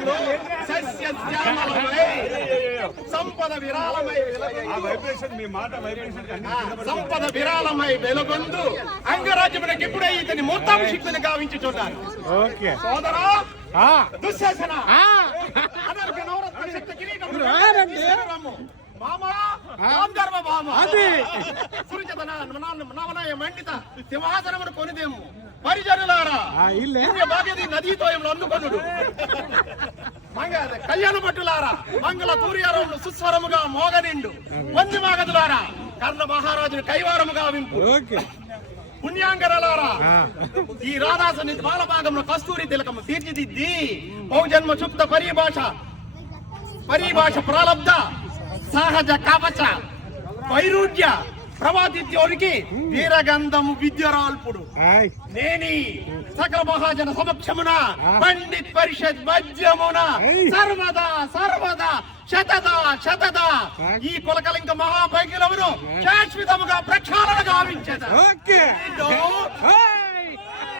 భారతదేశంలో సస్య శ్యామలమై సంపద విరాళమై సంపద విరాళమై వెలుగొందు అంగరాజ్యమునకు ఎప్పుడే ఇతని మూర్తాభిషిక్తుని గావించి చూడాలి. సోదరా దుశ్శాసన అనర్ఘ నవరత్న శక్తి కిరీటము మామా గాంధర్వ భామ సురిచదన నవనయ మండిత సింహాసనమును కొనిదేము పరిజనులారా భాగ్యది నదీతోయంలో అందుకొనుడు కళ్యాణ భట్టులారా మంగళ తూర్యారములు సుస్వరముగా మోగనిండు వంది మాగదులారా కర్ణ మహారాజును కైవారముగా వింపు పుణ్యాంగరలారా ఈ రాధాసుని బాలభాగంలో కస్తూరి తిలకము తీర్చిదిద్ది బహుజన్మ చుప్త పరిభాష ప్రాలబ్ధ సహజ కవచ వైరుధ్య ప్రవాదిత్యోనికి వీరగంధము విద్యరాల్పుడు నేని సకల మహాజన సమక్షమున పండిత్ పరిషత్ మధ్యమున సర్వదా శతదా ఈ కులకలింగ మహాభైకిలమును శాశ్వతముగా ప్రక్షాళన గావించేదా